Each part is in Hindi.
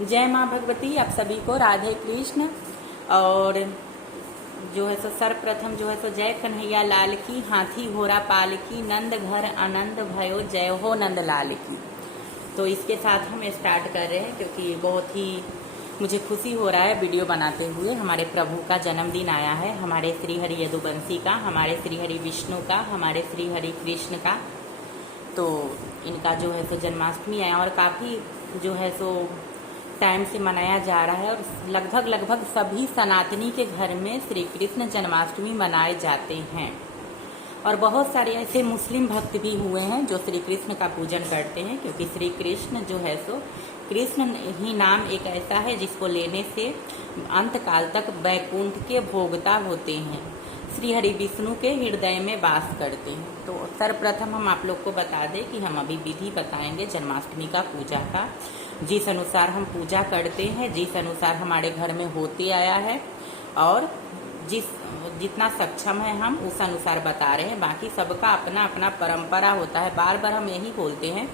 जय माँ भगवती, आप सभी को राधे कृष्ण। और जो है सो सर्वप्रथम जो है सो जय कन्हैया लाल की, हाथी घोड़ा पाल की, नंद घर आनंद भयो, जय हो नंद लाल की। तो इसके साथ हम स्टार्ट कर रहे हैं क्योंकि बहुत ही मुझे खुशी हो रहा है वीडियो बनाते हुए। हमारे प्रभु का जन्मदिन आया है, हमारे श्री हरि यदुवंशी का, हमारे श्री हरि विष्णु का, हमारे श्री हरि कृष्ण का। तो इनका जो है सो जन्माष्टमी आया और काफ़ी जो है सो टाइम से मनाया जा रहा है। और लगभग सभी सनातनी के घर में श्री कृष्ण जन्माष्टमी मनाए जाते हैं। और बहुत सारे ऐसे मुस्लिम भक्त भी हुए हैं जो श्री कृष्ण का पूजन करते हैं, क्योंकि श्री कृष्ण जो है सो कृष्ण ही नाम एक ऐसा है जिसको लेने से अंत काल तक वैकुंठ के भोगता होते हैं, श्री हरि विष्णु के हृदय में वास करते हैं। तो सर्वप्रथम हम आप लोग को बता दें कि हम अभी विधि बताएंगे जन्माष्टमी का पूजा का, जिस अनुसार हम पूजा करते हैं, जिस अनुसार हमारे घर में होते आया है और जितना सक्षम है हम उस अनुसार बता रहे हैं। बाकी सबका अपना अपना परंपरा होता है। बार बार हम यही बोलते हैं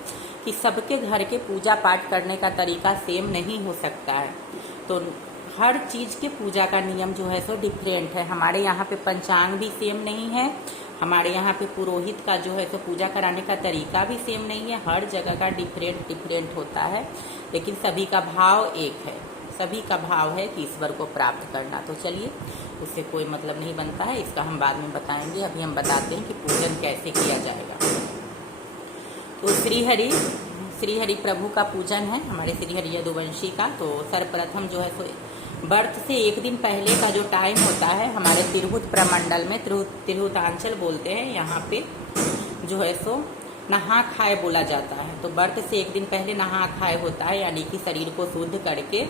कि सबके घर के पूजा पाठ करने का तरीका सेम नहीं हो सकता है। तो हर चीज़ के पूजा का नियम जो है सो डिफरेंट है। हमारे यहाँ पे पंचांग भी सेम नहीं है, हमारे यहाँ पे पुरोहित का जो है सो पूजा कराने का तरीका भी सेम नहीं है। हर जगह का डिफरेंट होता है, लेकिन सभी का भाव एक है। सभी का भाव है कि ईश्वर को प्राप्त करना। तो चलिए, उससे कोई मतलब नहीं बनता है, इसका हम बाद में बताएंगे। अभी हम बताते हैं कि पूजन कैसे किया जाएगा। तो श्री हरि प्रभु का पूजन है, हमारे श्री हरि यदुवंशी का। तो सर्वप्रथम जो है सो बर्थ से एक दिन पहले का जो टाइम होता है, हमारे तिरहुत प्रमंडल में तिरहुतांचल बोलते हैं, यहाँ पे जो है सो नहा खाए बोला जाता है। तो बर्थ से एक दिन पहले नहा खाए होता है, यानी कि शरीर को शुद्ध करके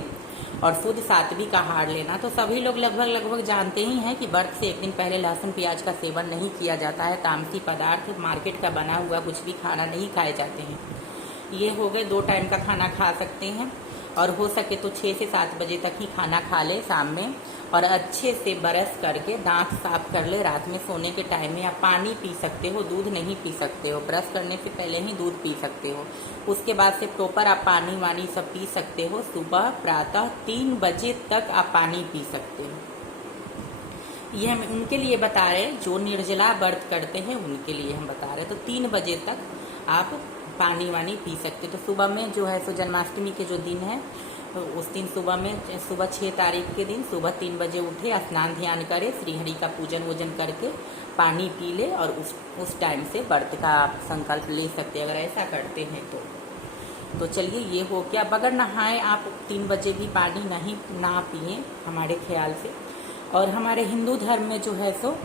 और शुद्ध सात्विक आहार लेना। तो सभी लोग लगभग जानते ही हैं कि बर्थ से एक दिन पहले लहसुन प्याज का सेवन नहीं किया जाता है। तामसी पदार्थ, मार्केट का बना हुआ कुछ भी खाना नहीं खाए जाते हैं। ये हो गए, 2 टाइम का खाना खा सकते हैं और हो सके तो 6 से 7 बजे तक ही खाना खा ले शाम में। और अच्छे से ब्रश करके दांत साफ कर ले रात में सोने के टाइम में। आप पानी पी सकते हो, दूध नहीं पी सकते हो। ब्रश करने से पहले ही दूध पी सकते हो, उसके बाद से प्रॉपर आप पानी वानी सब पी सकते हो। सुबह प्रातः 3 बजे तक आप पानी पी सकते हो। ये हम उनके लिए बता रहे हैं जो निर्जला व्रत करते हैं, उनके लिए हम बता रहे हैं। तो 3 बजे तक आप पानी वानी पी सकते। तो सुबह में जो है सो जन्माष्टमी के जो दिन है, तो उस दिन सुबह 6 तारीख के दिन सुबह 3 बजे उठे, स्नान ध्यान करे, श्री हरि का पूजन वूजन करके पानी पी ले और उस टाइम से व्रत का संकल्प ले सकते अगर ऐसा करते हैं तो चलिए, ये हो गया। बगैर नहाए आप 3 बजे भी पानी नहीं ना पिए हमारे ख्याल से। और हमारे हिंदू धर्म में जो है सो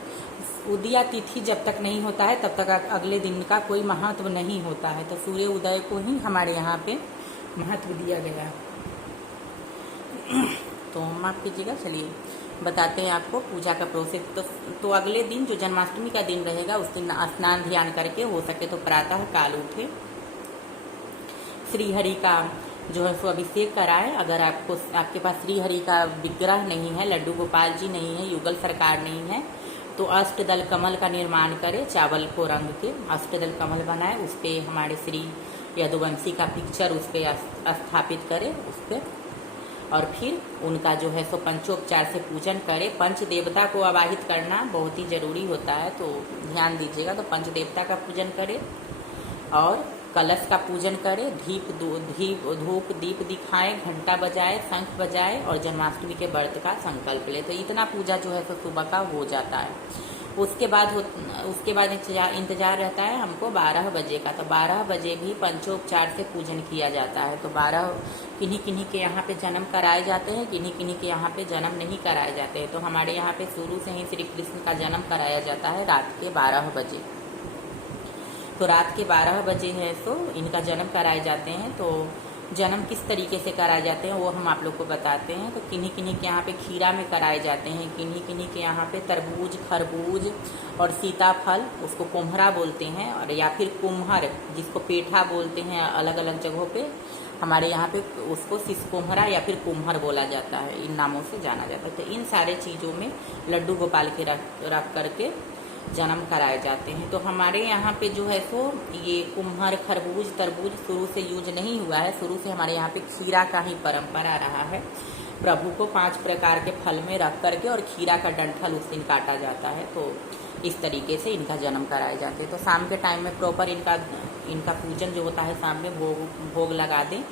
उदया तिथि जब तक नहीं होता है तब तक अगले दिन का कोई महत्व नहीं होता है। तो सूर्य उदय को ही हमारे यहाँ पे महत्व दिया गया है। तो माफ कीजिएगा, चलिए बताते हैं आपको पूजा का प्रोसेस। तो अगले दिन जो जन्माष्टमी का दिन रहेगा उस दिन स्नान ध्यान करके हो सके तो प्रातः काल उठे, श्री हरि का जो है सो अभिषेक कराए। अगर आपके पास श्री हरि का विग्रह नहीं है, लड्डू गोपाल जी नहीं है, युगल सरकार नहीं है, तो अष्टदल कमल का निर्माण करे। चावल को रंग के अष्टदल कमल बनाए, उस पर हमारे श्री यदुवंशी का पिक्चर उस पर स्थापित करे उस पर। और फिर उनका जो है सो पंचोपचार से पूजन करे। पंच देवता को आवाहित करना बहुत ही जरूरी होता है, तो ध्यान दीजिएगा। तो पंच देवता का पूजन करे और कलश का पूजन करे, धूप दीप दिखाए, घंटा बजाए, शंख बजाए और जन्माष्टमी के व्रत का संकल्प ले। तो इतना पूजा जो है सो सुबह का हो जाता है। उसके बाद इंतजार रहता है हमको 12 बजे का। तो 12 बजे भी पंचोपचार से पूजन किया जाता है। तो 12 किन्हीं के यहाँ पे जन्म कराए जाते हैं, किन्हीं के यहाँ पे जन्म नहीं कराए जाते हैं। तो हमारे यहाँ पे शुरू से ही श्री कृष्ण का जन्म कराया जाता है रात के 12 बजे। तो रात के 12 बजे है तो इनका जन्म कराए जाते हैं। तो जन्म किस तरीके से कराए जाते हैं वो हम आप लोग को बताते हैं। तो किन्हीं के यहाँ पे खीरा में कराए जाते हैं, किन्हीं के यहाँ पे तरबूज, खरबूज और सीताफल, उसको कुम्हरा बोलते हैं, और या फिर कुम्हर जिसको पेठा बोलते हैं अलग अलग जगहों पे। हमारे यहाँ पे उसको सिसकुम्हरा या फिर कुम्हर बोला जाता है, इन नामों से जाना जाता है। तो इन सारे चीज़ों में लड्डू गोपाल के रख करके जन्म कराए जाते हैं। तो हमारे यहाँ पे जो है सो ये कुम्हर, खरबूज, तरबूज शुरू से यूज नहीं हुआ है। शुरू से हमारे यहाँ पे खीरा का ही परंपरा रहा है। प्रभु को 5 प्रकार के फल में रख करके और खीरा का डंठल उस दिन काटा जाता है। तो इस तरीके से इनका जन्म कराए जाते हैं। तो शाम के टाइम में प्रॉपर इनका पूजन जो होता है, शाम में भोग लगा दें,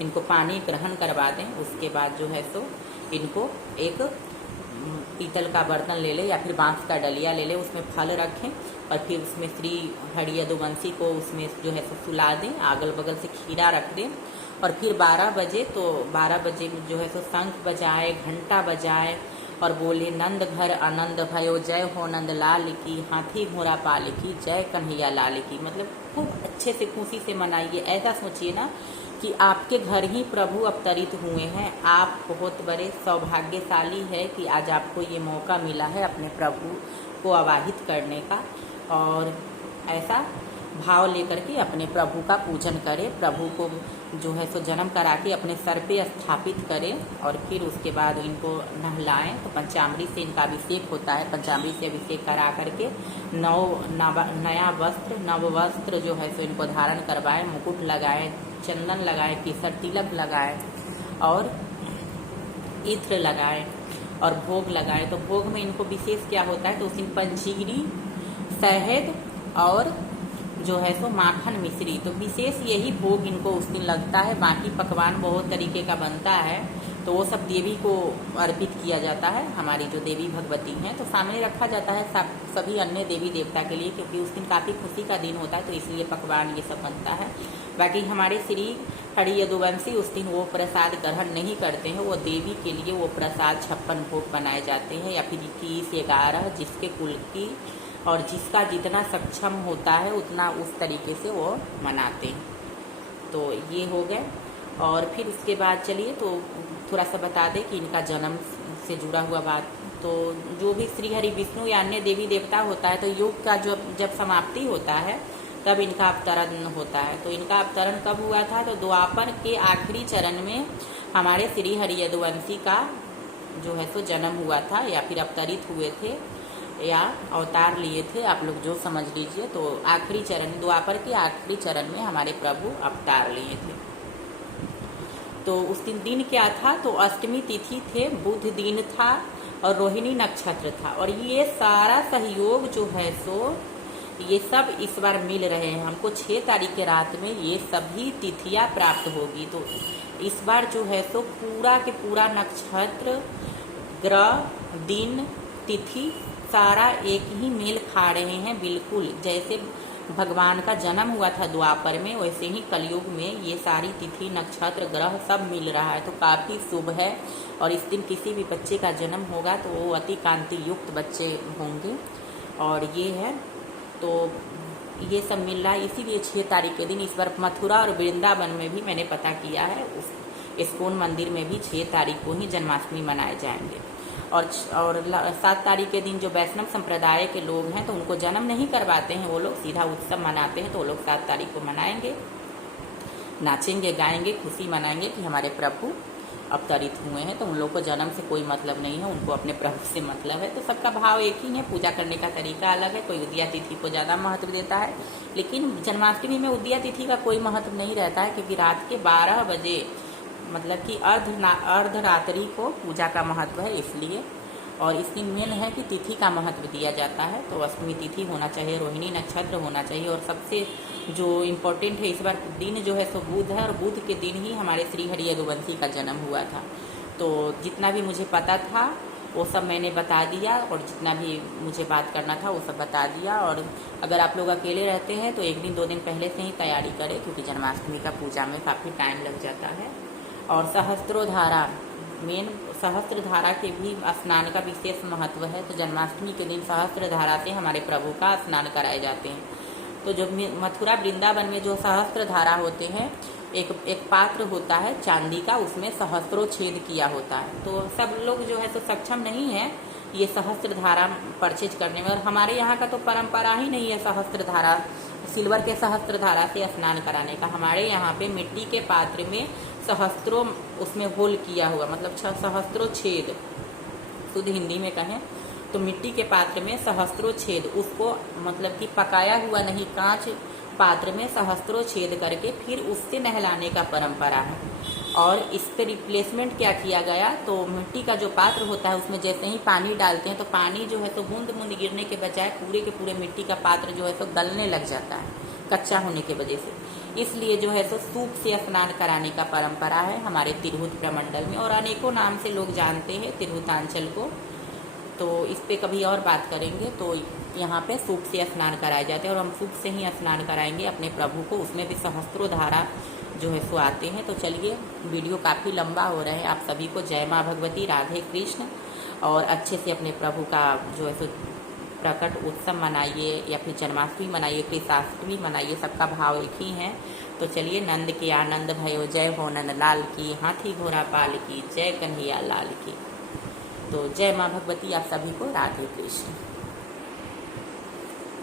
इनको पानी ग्रहण करवा दें। उसके बाद जो है सो इनको एक पीतल का बर्तन ले ले या फिर बांस का डलिया ले ले, उसमें फल रखें और फिर उसमें श्री हरि यदुवंशी को उसमें जो है सो सुला दें, अगल बगल से खीरा रख दें और फिर 12 बजे जो है सो शंख बजाए, घंटा बजाए और बोले नंद घर आनंद भयो, जय हो नंद लाल की, हाथी घोड़ा पाल की, जय कन्हैया लाल की। मतलब खूब अच्छे से खुशी से मनाइए। ऐसा सोचिए ना कि आपके घर ही प्रभु अवतरित हुए हैं। आप बहुत बड़े सौभाग्यशाली है कि आज आपको ये मौका मिला है अपने प्रभु को आवाहित करने का, और ऐसा भाव लेकर के अपने प्रभु का पूजन करें। प्रभु को जो है सो जन्म करा के अपने सर पे स्थापित करें और फिर उसके बाद इनको नहलाएं। तो पंचामृत से इनका अभिषेक होता है। पंचामृत से अभिषेक करा करके नया नव वस्त्र जो है सो इनको धारण करवाएं, मुकुट लगाएं, चंदन लगाएं, केसर तिलक लगाएं और इत्र लगाएं और भोग लगाएं। तो भोग में इनको विशेष क्या होता है, तो उस दिन पंजीरी, शहद और जो है सो माखन मिश्री, तो विशेष यही भोग इनको उस दिन लगता है। बाकी पकवान बहुत तरीके का बनता है, तो वो सब देवी को अर्पित किया जाता है। हमारी जो देवी भगवती हैं तो सामने रखा जाता है सभी अन्य देवी देवता के लिए, क्योंकि उस दिन काफ़ी खुशी का दिन होता है, तो इसलिए पकवान ये सब बनता है। बाकी हमारे श्री हरि यदुवंशी उस दिन वो प्रसाद ग्रहण नहीं करते हैं। वो देवी के लिए वो प्रसाद 56 भोग बनाए जाते हैं या फिर 21, 11, जिसके कुल की और जिसका जितना सक्षम होता है उतना उस तरीके से वो मनाते हैं। तो ये हो गए। और फिर उसके बाद चलिए तो थोड़ा सा बता दें कि इनका जन्म से जुड़ा हुआ बात। तो जो भी श्री हरि विष्णु या अन्य देवी देवता होता है, तो युग का जब समाप्ति होता है तब इनका अवतरण होता है। तो इनका अवतरण कब हुआ था, तो द्वापर के आखिरी चरण में हमारे श्री हरि यदुवंशी का जो है सो जन्म हुआ था, या फिर अवतरित हुए थे या अवतार लिए थे, आप लोग जो समझ लीजिए। तो आखिरी चरण, द्वापर के आखिरी चरण में हमारे प्रभु अवतार लिए थे। तो उस दिन क्या था, तो अष्टमी तिथि थे, बुध दिन था और रोहिणी नक्षत्र था। और ये सारा सहयोग जो है सो ये सब इस बार मिल रहे हैं हमको। 6 तारीख के रात में ये सभी तिथियां प्राप्त होगी। तो इस बार जो है सो पूरा के पूरा नक्षत्र, ग्रह, दिन, तिथि सारा एक ही मेल खा रहे हैं। बिल्कुल जैसे भगवान का जन्म हुआ था द्वापर में, वैसे ही कलयुग में ये सारी तिथि, नक्षत्र, ग्रह सब मिल रहा है। तो काफ़ी शुभ है। और इस दिन किसी भी बच्चे का जन्म होगा तो वो अति कांति युक्त बच्चे होंगे। और ये है, तो ये सब मिल रहा है। इसीलिए 6 तारीख के दिन इस बार मथुरा और वृंदावन में भी मैंने पता किया है, उस इस्कॉन मंदिर में भी 6 तारीख को ही जन्माष्टमी मनाए जाएंगे। और 7 तारीख के दिन जो वैष्णव संप्रदाय के लोग हैं तो उनको जन्म नहीं करवाते हैं, वो लोग सीधा उत्सव मनाते हैं। तो वो लोग 7 तारीख को मनाएंगे, नाचेंगे, गाएंगे, खुशी मनाएंगे कि हमारे प्रभु अवतरित हुए हैं। तो उन लोग को जन्म से कोई मतलब नहीं है, उनको अपने प्रभु से मतलब है। तो सबका भाव एक ही है, पूजा करने का तरीका अलग है। कोई उदया तिथि को ज़्यादा महत्व देता है, लेकिन जन्माष्टमी में उदया तिथि का कोई महत्व नहीं रहता है, क्योंकि रात के 12 बजे मतलब कि अर्धरात्रि को पूजा का महत्व है इसलिए। और इस दिन मेन है कि तिथि का महत्व दिया जाता है। तो अष्टमी तिथि होना चाहिए, रोहिणी नक्षत्र होना चाहिए। और सबसे जो इम्पोर्टेंट है इस बार दिन जो है सो बुध है, और बुध के दिन ही हमारे श्री हरि यदुवंशी का जन्म हुआ था। तो जितना भी मुझे पता था वो सब मैंने बता दिया, और जितना भी मुझे बात करना था वो सब बता दिया। और अगर आप लोग अकेले रहते हैं तो 1 दिन 2 दिन पहले से ही तैयारी करें, क्योंकि जन्माष्टमी का पूजा में काफ़ी टाइम लग जाता है। और सहस्त्रोधारा, मेन सहस्त्रधारा के भी स्नान का विशेष महत्व है। तो जन्माष्टमी के दिन सहस्त्रधारा से हमारे प्रभु का स्नान कराए जाते हैं। तो जो मथुरा वृंदावन में जो सहस्त्रधारा होते हैं, एक पात्र होता है चांदी का, उसमें सहस्त्रों छेद किया होता है। तो सब लोग जो है तो सक्षम नहीं है ये सहस्त्रधारा परचेज करने में। और हमारे यहाँ का तो परंपरा ही नहीं है सहस्त्रधारा, सिल्वर के सहस्त्रधारा से स्नान कराने का। हमारे यहाँ पे मिट्टी के पात्र में सहस्त्रों उसमें होल किया हुआ, मतलब सहस्त्रों छेद, शुद्ध हिंदी में कहें तो मिट्टी के पात्र में सहस्त्रों छेद, उसको मतलब कि पकाया हुआ नहीं, कांच पात्र में सहस्त्रों छेद करके फिर उससे नहलाने का परंपरा है। और इस पे रिप्लेसमेंट क्या किया गया, तो मिट्टी का जो पात्र होता है उसमें जैसे ही पानी डालते हैं तो पानी जो है तो बूंद बूंद गिरने के बजाय पूरे के पूरे मिट्टी का पात्र जो है तो गलने लग जाता है कच्चा होने के वजह से। इसलिए जो है तो सूप से स्नान कराने का परंपरा है हमारे तिरहुत प्रमंडल में, और अनेकों नाम से लोग जानते हैं तिरहुतांचल को। तो इस पे कभी और बात करेंगे। तो यहाँ पे सूप से स्नान कराए जाते हैं और हम सूप से ही स्नान कराएंगे अपने प्रभु को, उसमें भी सहस्त्रों धारा जो है सो आते हैं। तो चलिए, वीडियो काफ़ी लंबा हो रहा है। आप सभी को जय माँ भगवती, राधे कृष्ण, और अच्छे से अपने प्रभु का जो है सो प्रकट उत्सव मनाइए या फिर जन्माष्टमी मनाइए, कृष्णाष्टमी मनाइए, सबका भाव एक ही है। तो चलिए, नंद के आनंद भयो, जय हो नंद लाल की, हाथी घोड़ा पाल की, जय कन्हैया लाल की। तो जय माँ भगवती, आप सभी को राधे कृष्ण।